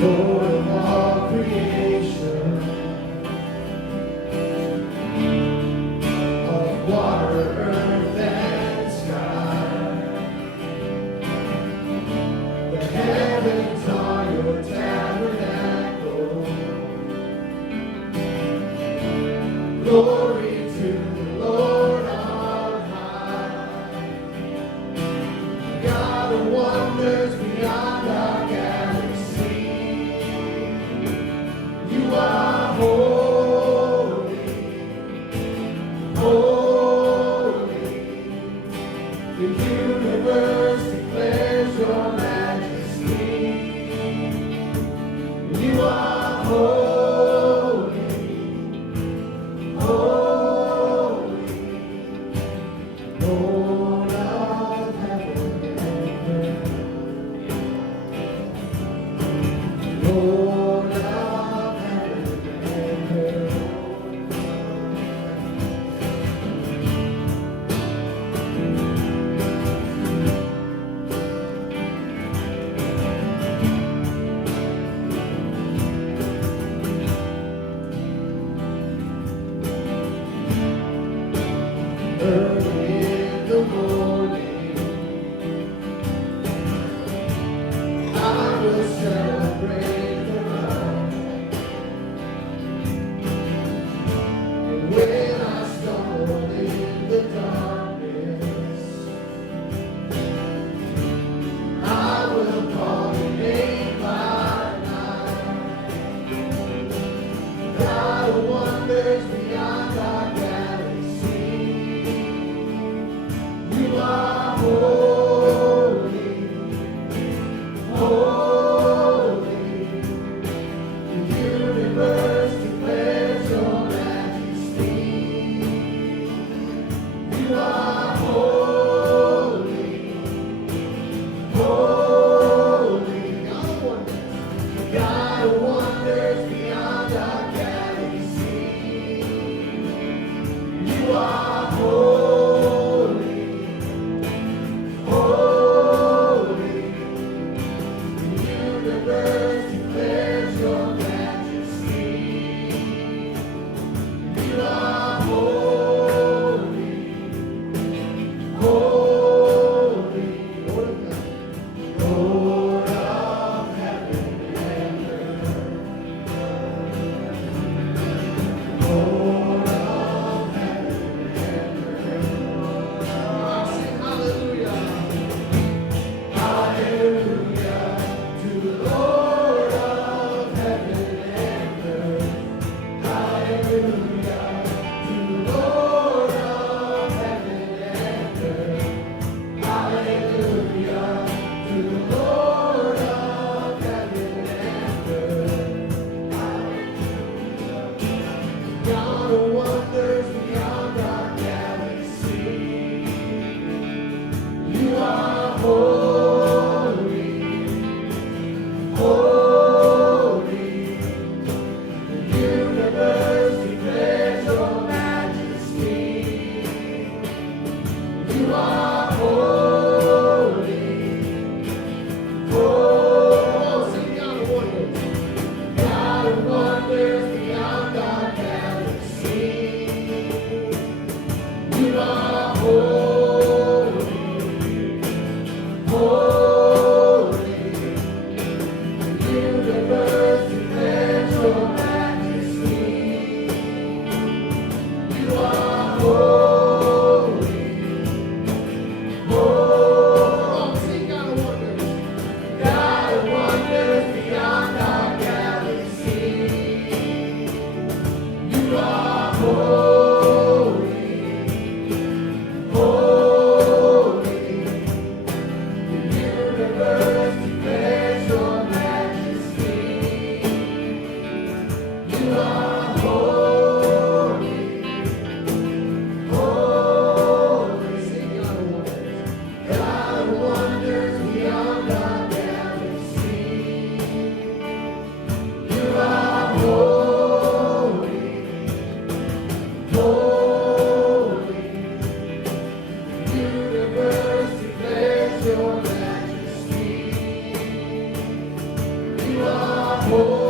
Lord of all creation, of water, earth, and sky. The heavens are your tabernacle. Glory to the Lord on high. God of wonders beyond our galaxy. You are holy, holy. The universe declares your majesty. You are holy, holy, Lord of heaven and earth. Lord of heaven and earth. Early in the morning, I will celebrate the light. And when I stumble in the darkness, I will call your name by night. God of wonders beyond our galaxy. You are holy, holy. The universe declares your majesty. You are holy, holy. God of wonders beyond our galaxy. You are holy, holy. The universe declares your majesty. You are holy, holy. Lord of heaven and earth. Lord of heaven and earth. Sing hallelujah. Hallelujah to the Lord of heaven and earth. Hallelujah to the Lord of heaven and earth. Hallelujah to the Lord of heaven and earth. God of wonders beyond our galaxy. You are holy, holy. The universe declares your majesty. You are holy, holy. Sing God of wonders. God of wonders beyond our galaxy. You are holy, holy. The universe declares your majesty. You are holy, holy. Sing God of wonders. God of wonders beyond our galaxy. You are holy, holy. The universe declares your majesty. You are holy, holy. Sing God of wonders. God of wonders beyond our galaxy. You are holy, holy. The universe declares your majesty. You are Oh,